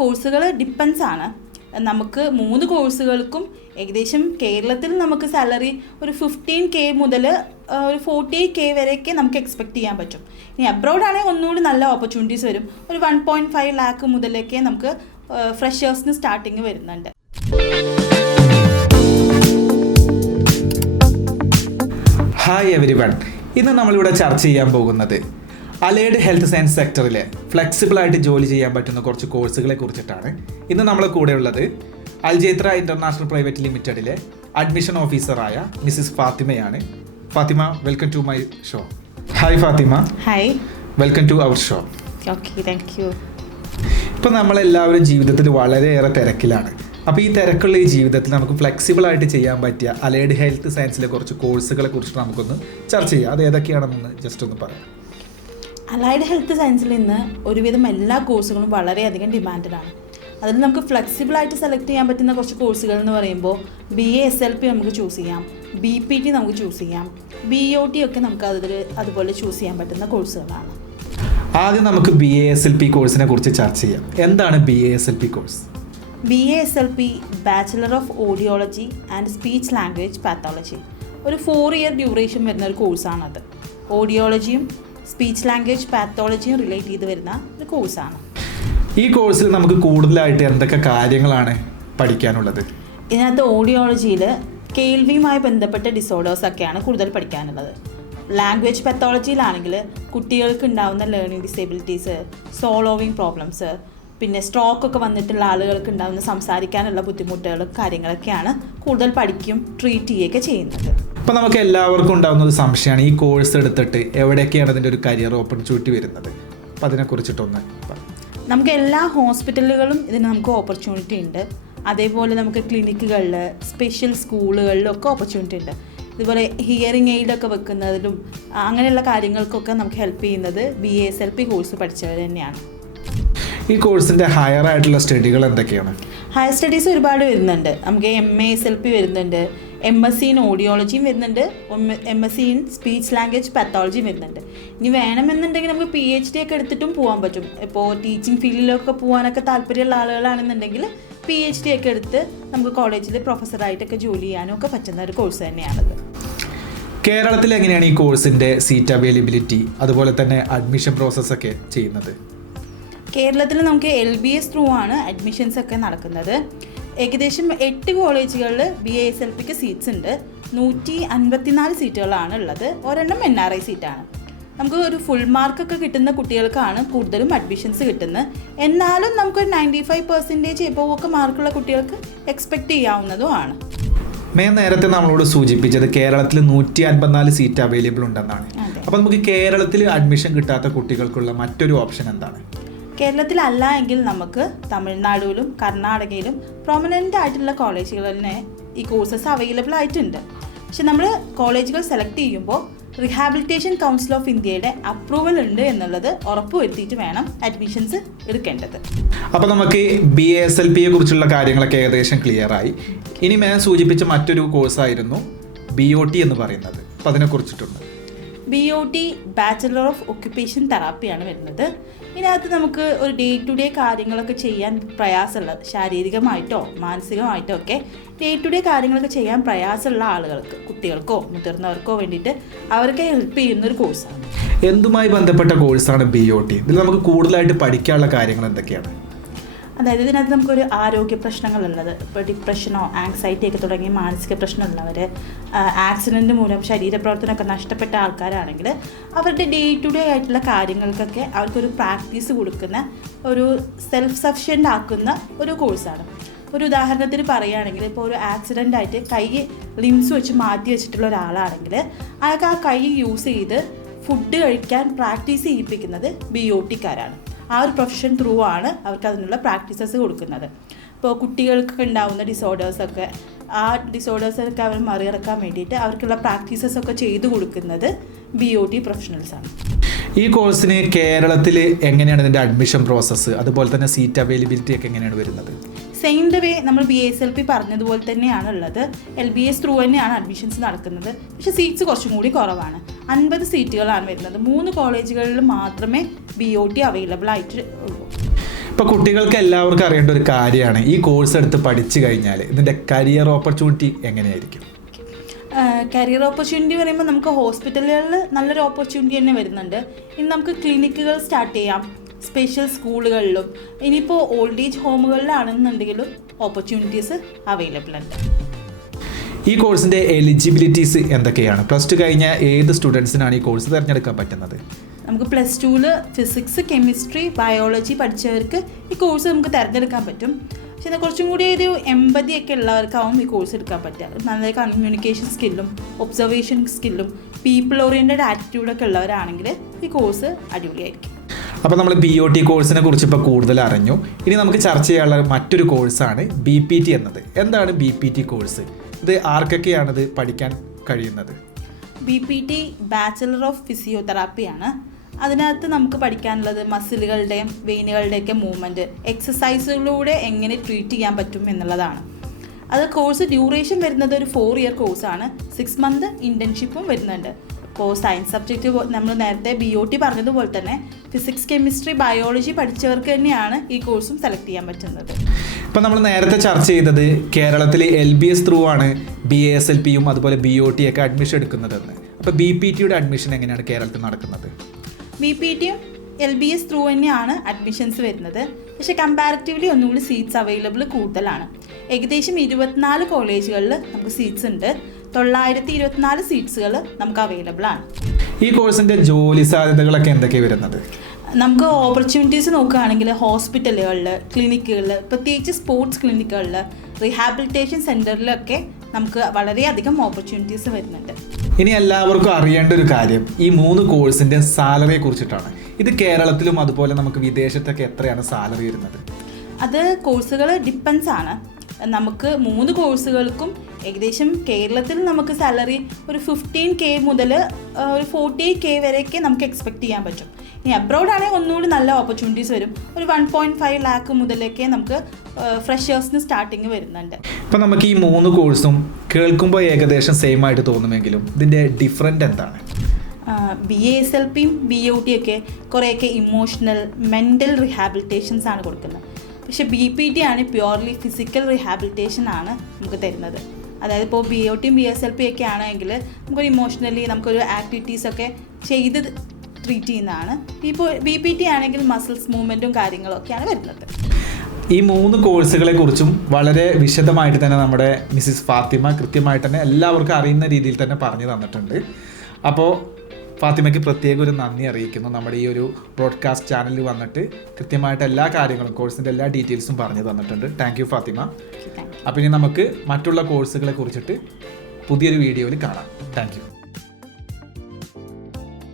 കോഴ്സുകൾ ഡിപ്പെൻസ് ആണ്. നമുക്ക് 3 കോഴ്സുകൾക്കും ഏകദേശം കേരളത്തിൽ നമുക്ക് സാലറി ഒരു 15K മുതൽ ഒരു 40K വരെയൊക്കെ നമുക്ക് എക്സ്പെക്ട് ചെയ്യാൻ പറ്റും. ഇനി അബ്രോഡ് ആണെങ്കിൽ ഒന്നുകൂടി നല്ല ഓപ്പർച്യൂണിറ്റീസ് വരും. ഒരു 1.5 lakh മുതലൊക്കെ നമുക്ക് ഫ്രഷേഴ്സിന് സ്റ്റാർട്ടിങ് വരുന്നുണ്ട്. ഹായ് എവരിവൺ, ഇന്ന് നമ്മളിവിടെ ചർച്ച ചെയ്യാൻ പോകുന്നത് അലൈഡ് ഹെൽത്ത് സയൻസ് സെക്ടറിലെ ഫ്ലെക്സിബിളായിട്ട് ജോലി ചെയ്യാൻ പറ്റുന്ന കുറച്ച് കോഴ്സുകളെ കുറിച്ചിട്ടാണ്. ഇന്ന് നമ്മളെ കൂടെയുള്ളത് അൽജൈത്ര ഇൻ്റർനാഷണൽ പ്രൈവറ്റ് ലിമിറ്റഡിലെ അഡ്മിഷൻ ഓഫീസറായ മിസ്സിസ് ഫാത്തിമയാണ്. Fathima, welcome to my show. Hi Fathima. Hi, welcome to our show. Okay, thank you. ഇപ്പം നമ്മളെല്ലാവരും ജീവിതത്തിൽ വളരെയേറെ തിരക്കിലാണ്. അപ്പോൾ ഈ തിരക്കുള്ള ഈ ജീവിതത്തിൽ നമുക്ക് ഫ്ലെക്സിബിളായിട്ട് ചെയ്യാൻ പറ്റിയ അലൈഡ് ഹെൽത്ത് സയൻസിലെ കുറച്ച് കോഴ്സുകളെ കുറിച്ചിട്ട് നമുക്കൊന്ന് ചർച്ച ചെയ്യാം. അത് ഏതൊക്കെയാണെന്ന് ജസ്റ്റ് ഒന്ന് പറയാം. അലൈഡ് ഹെൽത്ത് സയൻസിൽ ഇന്ന് ഒരുവിധം എല്ലാ കോഴ്സുകളും വളരെയധികം ഡിമാൻഡഡാണ്. അതിൽ നമുക്ക് ഫ്ലെക്സിബിളായിട്ട് സെലക്ട് ചെയ്യാൻ പറ്റുന്ന കുറച്ച് കോഴ്സുകൾ എന്ന് പറയുമ്പോൾ BA SLP നമുക്ക് ചൂസ് ചെയ്യാം, BPT നമുക്ക് ചൂസ് ചെയ്യാം, BOT ഒക്കെ നമുക്ക് അതുപോലെ ചൂസ് ചെയ്യാൻ പറ്റുന്ന കോഴ്സുകളാണ്. ആദ്യം നമുക്ക് BA SLP കോഴ്സിനെ കുറിച്ച് ചർച്ച ചെയ്യാം. എന്താണ് BA SLP course? BA SLP bachelor of audiology and speech language pathology ഒരു 4 year ഡ്യൂറേഷൻ വരുന്ന ഒരു കോഴ്സാണത്. ഓഡിയോളജിയും സ്പീച്ച് ലാംഗ്വേജ് പാത്തോളജിയും റിലേറ്റ് ചെയ്ത് വരുന്ന ഒരു കോഴ്സാണ്. ഈ കോഴ്സിൽ നമുക്ക് കൂടുതലായിട്ട് എന്തൊക്കെ കാര്യങ്ങളാണ് പഠിക്കാനുള്ളത്? ഇതിനകത്ത് ഓഡിയോളജിയിൽ കേൾവിയുമായി ബന്ധപ്പെട്ട ഡിസോർഡേഴ്സൊക്കെയാണ് കൂടുതൽ പഠിക്കാനുള്ളത്. ലാംഗ്വേജ് പാത്തോളജിയിലാണെങ്കിൽ കുട്ടികൾക്ക് ഉണ്ടാകുന്ന ലേണിംഗ് ഡിസേബിലിറ്റീസ്, സോളോവിങ് പ്രോബ്ലംസ്, പിന്നെ സ്ട്രോക്കൊക്കെ വന്നിട്ടുള്ള ആളുകൾക്ക് ഉണ്ടാകുന്ന സംസാരിക്കാനുള്ള ബുദ്ധിമുട്ടുകളും കാര്യങ്ങളൊക്കെയാണ് കൂടുതൽ പഠിക്കും ട്രീറ്റ് ചെയ്യുകയൊക്കെ ചെയ്യുന്നത്. അപ്പോൾ നമുക്ക് എല്ലാവർക്കും ഉണ്ടാകുന്ന ഒരു സംശയമാണ്, ഈ കോഴ്സ് എടുത്തിട്ട് എവിടെയൊക്കെയാണ് അതിൻ്റെ ഒരു കരിയർ ഓപ്പർച്യൂണിറ്റി വരുന്നത്? അപ്പോൾ അതിനെക്കുറിച്ചിട്ടൊന്ന് പറയാം. നമുക്ക് എല്ലാ ഹോസ്പിറ്റലുകളും ഇതിന് നമുക്ക് ഓപ്പർച്യൂണിറ്റി ഉണ്ട്. അതേപോലെ നമുക്ക് ക്ലിനിക്കുകളിൽ, സ്പെഷ്യൽ സ്കൂളുകളിലൊക്കെ ഓപ്പർച്യൂണിറ്റി ഉണ്ട്. ഇതുപോലെ ഹിയറിംഗ് എയ്ഡൊക്കെ വെക്കുന്നതിലും അങ്ങനെയുള്ള കാര്യങ്ങൾക്കൊക്കെ നമുക്ക് ഹെൽപ്പ് ചെയ്യുന്നത് BA SLP കോഴ്സ് പഠിച്ചവർ തന്നെയാണ്. ഈ കോഴ്സിൻ്റെ ഹയർ ആയിട്ടുള്ള സ്റ്റഡികൾ എന്തൊക്കെയാണ്? ഹയർ സ്റ്റഡീസ് ഒരുപാട് വരുന്നുണ്ട്. നമുക്ക് MA SLP വരുന്നുണ്ട്, MSc ഇൻ ഓഡിയോളജിയും വരുന്നുണ്ട്, MSc ഇൻ സ്പീച്ച് ലാംഗ്വേജ് പാത്തോളജിയും വരുന്നുണ്ട്. ഇനി വേണമെന്നുണ്ടെങ്കിൽ നമുക്ക് PhD ഒക്കെ എടുത്തിട്ടും പോകാൻ പറ്റും. ഇപ്പോൾ ടീച്ചിങ് ഫീൽഡിലൊക്കെ പോകാനൊക്കെ താല്പര്യമുള്ള ആളുകളാണെന്നുണ്ടെങ്കിൽ PhD ഒക്കെ എടുത്ത് നമുക്ക് കോളേജിൽ പ്രൊഫസറായിട്ടൊക്കെ ജോലി ചെയ്യാനും ഒക്കെ പറ്റുന്ന ഒരു കോഴ്സ് തന്നെയാണത്. കേരളത്തിൽ എങ്ങനെയാണ് ഈ കോഴ്സിൻ്റെ സീറ്റ് അവൈലബിലിറ്റി അതുപോലെ തന്നെ അഡ്മിഷൻ പ്രോസസ്സൊക്കെ ചെയ്യുന്നത്? കേരളത്തിൽ നമുക്ക് LBS ത്രൂ ആണ് അഡ്മിഷൻസ് ഒക്കെ നടക്കുന്നത്. ഏകദേശം 8 കോളേജുകളിൽ BA SLPക്ക് സീറ്റ്സ് ഉണ്ട്. 154 സീറ്റുകളാണ് ഉള്ളത്. ഒരെണ്ണം NRI സീറ്റാണ്. നമുക്ക് ഒരു ഫുൾ മാർക്കൊക്കെ കിട്ടുന്ന കുട്ടികൾക്കാണ് കൂടുതലും അഡ്മിഷൻസ് കിട്ടുന്നത്. എന്നാലും നമുക്കൊരു 95% എബോവ് ഒക്കെ മാർക്കുള്ള കുട്ടികൾക്ക് എക്സ്പെക്റ്റ് ചെയ്യാവുന്നതുമാണ്. നേരത്തെ നമ്മളോട് സൂചിപ്പിച്ചത് കേരളത്തിൽ 154 സീറ്റ് അവൈലബിൾ ഉണ്ടെന്നാണ്. അപ്പോൾ നമുക്ക് കേരളത്തിൽ അഡ്മിഷൻ കിട്ടാത്ത കുട്ടികൾക്കുള്ള മറ്റൊരു ഓപ്ഷൻ എന്താണ്? കേരളത്തിലല്ല എങ്കിൽ നമുക്ക് തമിഴ്നാടുവിലും കർണാടകയിലും പ്രൊമനൻ്റ് ആയിട്ടുള്ള കോളേജുകളിൽ തന്നെ ഈ കോഴ്സസ് അവൈലബിൾ ആയിട്ടുണ്ട്. പക്ഷെ നമ്മൾ കോളേജുകൾ സെലക്ട് ചെയ്യുമ്പോൾ റീഹാബിലിറ്റേഷൻ കൗൺസിൽ ഓഫ് ഇന്ത്യയുടെ അപ്രൂവൽ ഉണ്ട് എന്നുള്ളത് ഉറപ്പുവരുത്തിയിട്ട് വേണം അഡ്മിഷൻസ് എടുക്കേണ്ടത്. അപ്പോൾ നമുക്ക് BA SLPയെ കുറിച്ചുള്ള കാര്യങ്ങളൊക്കെ ഏകദേശം ക്ലിയർ ആയി. ഇനി ഞാൻ സൂചിപ്പിച്ച മറ്റൊരു കോഴ്സായിരുന്നു BOT എന്ന് പറയുന്നത്. അപ്പോൾ അതിനെക്കുറിച്ചിട്ടുണ്ട്. BOT ബാച്ചിലർ ഓഫ് ഒക്യുപ്പേഷൻ തെറാപ്പിയാണ് വരുന്നത്. ഇതിനകത്ത് നമുക്ക് ഒരു ഡേ ടു ഡേ കാര്യങ്ങളൊക്കെ ചെയ്യാൻ പ്രയാസമുള്ള, ശാരീരികമായിട്ടോ മാനസികമായിട്ടോ ഒക്കെ ഡേ ടു ഡേ കാര്യങ്ങളൊക്കെ ചെയ്യാൻ പ്രയാസമുള്ള ആളുകൾക്ക്, കുട്ടികൾക്കോ മുതിർന്നവർക്കോ വേണ്ടിയിട്ട് അവർക്ക് ഹെൽപ്പ് ചെയ്യുന്നൊരു കോഴ്സാണ്. എന്തുമായി ബന്ധപ്പെട്ട കോഴ്സാണ് BOT? ഇതിൽ നമുക്ക് കൂടുതലായിട്ട് പഠിക്കാനുള്ള കാര്യങ്ങൾ എന്തൊക്കെയാണ്? അതായത് ഇതിനകത്ത് നമുക്കൊരു ആരോഗ്യ പ്രശ്നങ്ങളുള്ളത്, ഇപ്പോൾ ഡിപ്രഷനോ ആങ്സൈറ്റി ഒക്കെ തുടങ്ങിയ മാനസിക പ്രശ്നമുള്ളവർ, ആക്സിഡൻറ്റ് മൂലം ശരീരപ്രവർത്തനമൊക്കെ നഷ്ടപ്പെട്ട ആൾക്കാരാണെങ്കിൽ അവരുടെ ഡേ ടു ഡേ ആയിട്ടുള്ള കാര്യങ്ങൾക്കൊക്കെ അവർക്കൊരു പ്രാക്ടീസ് കൊടുക്കുന്ന, ഒരു സെൽഫ് സഫിഷ്യൻ്റ് ആക്കുന്ന ഒരു കോഴ്സാണ്. ഒരു ഉദാഹരണത്തിന് പറയുകയാണെങ്കിൽ, ഇപ്പോൾ ഒരു ആക്സിഡൻ്റ് ആയിട്ട് കൈ ലിംസ് വെച്ച് മാറ്റി വെച്ചിട്ടുള്ള ഒരാളാണെങ്കിൽ അയാൾക്ക് ആ കൈ യൂസ് ചെയ്ത് ഫുഡ് കഴിക്കാൻ പ്രാക്ടീസ് ചെയ്യിപ്പിക്കുന്നത് BOTക്കാരാണ്. ആ ഒരു പ്രൊഫഷൻ ത്രൂ ആണ് അവർക്ക് അതിനുള്ള പ്രാക്ടീസസ് കൊടുക്കുന്നത്. ഇപ്പോൾ കുട്ടികൾക്ക് ഉണ്ടാകുന്ന ഡിസോർഡേഴ്സൊക്കെ, ആ ഡിസോർഡേഴ്സൊക്കെ അവർ മറികടക്കാൻ വേണ്ടിയിട്ട് അവർക്കുള്ള പ്രാക്ടീസസൊക്കെ ചെയ്തു കൊടുക്കുന്നത് BOT പ്രൊഫഷണൽസാണ്. ഈ കോഴ്സിന് കേരളത്തിൽ എങ്ങനെയാണ് ഇതിൻ്റെ അഡ്മിഷൻ പ്രോസസ്സ്, അതുപോലെ തന്നെ സീറ്റ് അവൈലബിലിറ്റി ഒക്കെ എങ്ങനെയാണ് വരുന്നത്? സെയിം ദ വേ നമ്മൾ BA SLP പറഞ്ഞതുപോലെ തന്നെയാണ് ഉള്ളത്. LBS ത്രൂ തന്നെയാണ് അഡ്മിഷൻസ് നടക്കുന്നത്. പക്ഷേ സീറ്റ്സ് കുറച്ചും കൂടി കുറവാണ്. 50 സീറ്റുകളാണ് വരുന്നത്. 3 കോളേജുകളിൽ മാത്രമേ BOT അവൈലബിൾ ആയിട്ട് ഉള്ളൂ. ഇപ്പോൾ കുട്ടികൾക്ക് എല്ലാവർക്കും അറിയേണ്ട ഒരു കാര്യമാണ് ഈ കോഴ്സ് എടുത്ത് പഠിച്ചു കഴിഞ്ഞാൽ ഇതിൻ്റെ കരിയർ ഓപ്പർച്യൂണിറ്റി എങ്ങനെയായിരിക്കും? കരിയർ ഓപ്പർച്യൂണിറ്റി പറയുമ്പോൾ നമുക്ക് ഹോസ്പിറ്റലുകളിൽ നല്ലൊരു ഓപ്പർച്യൂണിറ്റി തന്നെ വരുന്നുണ്ട്. ഇനി നമുക്ക് ക്ലിനിക്കുകൾ സ്റ്റാർട്ട് ചെയ്യാം, സ്പെഷ്യൽ സ്കൂളുകളിലും ഇനിയിപ്പോൾ ഓൾഡ് ഏജ് ഹോമുകളിലാണെന്നുണ്ടെങ്കിലും ഓപ്പർച്യൂണിറ്റീസ് അവൈലബിൾ ഉണ്ട്. ഈ കോഴ്സിൻ്റെ എലിജിബിലിറ്റീസ് എന്തൊക്കെയാണ്? പ്ലസ് ടു കഴിഞ്ഞ ഏത് സ്റ്റുഡൻസിനാണ് ഈ കോഴ്സ് തിരഞ്ഞെടുക്കാൻ പറ്റുന്നത്? നമുക്ക് പ്ലസ് ടുവിൽ ഫിസിക്സ്, കെമിസ്ട്രി, ബയോളജി പഠിച്ചവർക്ക് ഈ കോഴ്സ് നമുക്ക് തിരഞ്ഞെടുക്കാൻ പറ്റും. പക്ഷേ ഇത് കുറച്ചും കൂടി ഒരു എമ്പതിയൊക്കെ ഉള്ളവർക്കാവും ഈ കോഴ്സ് എടുക്കാൻ പറ്റുക. നല്ല കമ്മ്യൂണിക്കേഷൻ സ്കില്ലും ഒബ്സർവേഷൻ സ്കില്ലും പീപ്പിൾ ഓറിയൻറ്റഡ് ആറ്റിറ്റ്യൂഡൊക്കെ ഉള്ളവരാണെങ്കിൽ ഈ കോഴ്സ് അടിപൊളിയായിരിക്കും. അപ്പോൾ നമ്മൾ BOT കോഴ്സിനെ കുറിച്ച് ഇപ്പോൾ കൂടുതൽ അറിഞ്ഞു. ഇനി നമുക്ക് ചർച്ച ചെയ്യാനുള്ള മറ്റൊരു കോഴ്സാണ് BPT എന്നത്. എന്താണ് BPT കോഴ്സ്? ഇത് ആർക്കൊക്കെയാണിത് പഠിക്കാൻ കഴിയുന്നത്? BPT ബാച്ചലർ ഓഫ് ഫിസിയോതെറാപ്പിയാണ്. അതിനകത്ത് നമുക്ക് പഠിക്കാനുള്ളത് മസിലുകളുടെയും വെയിനുകളുടെയൊക്കെ മൂവ്മെൻറ്റ്, എക്സസൈസുകളിലൂടെ എങ്ങനെ ട്രീറ്റ് ചെയ്യാൻ പറ്റും എന്നുള്ളതാണ്. അത് കോഴ്സ് ഡ്യൂറേഷൻ വരുന്നത് ഒരു 4 ഇയർ കോഴ്സാണ്. 6 മന്ത് ഇൻറ്റേൺഷിപ്പും വരുന്നുണ്ട്. ഇപ്പോൾ സയൻസ് സബ്ജക്റ്റ് നമ്മൾ നേരത്തെ BOT പറഞ്ഞതുപോലെ തന്നെ ഫിസിക്സ്, കെമിസ്ട്രി, ബയോളജി പഠിച്ചവർക്ക് തന്നെയാണ് ഈ കോഴ്സും സെലക്ട് ചെയ്യാൻ പറ്റുന്നത്. ഇപ്പോൾ നമ്മൾ നേരത്തെ ചർച്ച ചെയ്തത് കേരളത്തിൽ LBS ത്രൂ ആണ് BASLPയും അതുപോലെ BOT ഒക്കെ അഡ്മിഷൻ എടുക്കുന്നതെന്ന്. അപ്പോൾ BPTയുടെ അഡ്മിഷൻ എങ്ങനെയാണ് കേരളത്തിൽ നടക്കുന്നത്? BPTയും LBS ത്രൂ തന്നെയാണ് അഡ്മിഷൻസ് വരുന്നത്. പക്ഷേ കമ്പാരിറ്റീവ്ലി ഒന്നുകൂടി സീറ്റ്സ് അവൈലബിൾ കൂടുതലാണ്. ഏകദേശം 24 കോളേജുകളിൽ നമുക്ക് സീറ്റ്സ് ഉണ്ട്. 924 സീറ്റ്സുകൾ നമുക്ക് അവൈലബിൾ ആണ്. ഈ കോഴ്സിൻ്റെ ജോലി സാധ്യതകളൊക്കെ എന്തൊക്കെയാണ് വരുന്നത്? നമുക്ക് ഓപ്പർച്യൂണിറ്റീസ് നോക്കുകയാണെങ്കിൽ ഹോസ്പിറ്റലുകളിൽ, ക്ലിനിക്കുകളിൽ, പ്രത്യേകിച്ച് സ്പോർട്സ് ക്ലിനിക്കുകളിൽ, റീഹാബിലിറ്റേഷൻ സെൻറ്ററിലൊക്കെ നമുക്ക് വളരെയധികം ഓപ്പർച്യൂണിറ്റീസ് വരുന്നുണ്ട്. ഇനി എല്ലാവർക്കും അറിയേണ്ട ഒരു കാര്യം ഈ 3 കോഴ്സിൻ്റെ സാലറിയെ കുറിച്ചിട്ടാണ്. ഇത് കേരളത്തിലും അതുപോലെ നമുക്ക് വിദേശത്തൊക്കെ എത്രയാണ് സാലറി വരുന്നത്? അത് കോഴ്സുകൾ ഡിപ്പെൻസ് ആണ്. നമുക്ക് 3 കോഴ്സുകൾക്കും ഏകദേശം കേരളത്തിൽ നമുക്ക് സാലറി ഒരു 15K മുതൽ ഒരു 48K വരെയൊക്കെ നമുക്ക് എക്സ്പെക്റ്റ് ചെയ്യാൻ പറ്റും. ഇനി അബ്രോഡ് ആണെങ്കിൽ ഒന്നുകൂടി നല്ല ഓപ്പർച്യൂണിറ്റീസ് വരും. ഒരു 1.5 lakh മുതലൊക്കെ നമുക്ക് ഫ്രഷേഴ്സിന് സ്റ്റാർട്ടിങ് വരുന്നുണ്ട്. ഇപ്പം നമുക്ക് ഈ 3 കോഴ്സും കേൾക്കുമ്പോൾ ഏകദേശം സെയിം ആയിട്ട് തോന്നുമെങ്കിലും ഇതിൻ്റെ ഡിഫറൻറ്റ് എന്താണ്? BASLPയും BOT ഒക്കെ കുറേയൊക്കെ ഇമോഷണൽ, മെൻ്റൽ റീഹാബിലിറ്റേഷൻസ് ആണ് കൊടുക്കുന്നത്. പക്ഷേ BPT ആണ് പ്യുവർലി ഫിസിക്കൽ റീഹാബിലിറ്റേഷൻ ആണ് നമുക്ക് തരുന്നത്. അതായത് ഇപ്പോൾ BOTയും BSLPയും ഒക്കെ ആണെങ്കിൽ നമുക്കൊരു ഇമോഷണലി നമുക്കൊരു ആക്ടിവിറ്റീസൊക്കെ ചെയ്ത് ട്രീറ്റ് ചെയ്യുന്നതാണ്. ഇപ്പോൾ BPT ആണെങ്കിൽ മസിൽസ് മൂവ്മെൻറ്റും കാര്യങ്ങളൊക്കെയാണ് വരുന്നത്. ഈ 3 കോഴ്സുകളെ കുറിച്ചും വളരെ വിശദമായിട്ട് തന്നെ നമ്മുടെ മിസ്സിസ് ഫാത്തിമ കൃത്യമായിട്ട് തന്നെ എല്ലാവർക്കും അറിയുന്ന രീതിയിൽ തന്നെ പറഞ്ഞു തന്നിട്ടുണ്ട്. അപ്പോൾ ഫാത്തിമയ്ക്ക് പ്രത്യേക ഒരു നന്ദി അറിയിക്കുന്നു. നമ്മുടെ ഈ ഒരു ബ്രോഡ്കാസ്റ്റ് ചാനലിൽ വന്നിട്ട് കൃത്യമായിട്ട് എല്ലാ കാര്യങ്ങളും കോഴ്സിൻ്റെ എല്ലാ ഡീറ്റെയിൽസും പറഞ്ഞു തന്നിട്ടുണ്ട്. Thank you Fatima. അപ്പോൾ ഇനി നമുക്ക് മറ്റുള്ള കോഴ്സുകളെ കുറിച്ചിട്ട് പുതിയൊരു വീഡിയോയിൽ കാണാം. Thank U.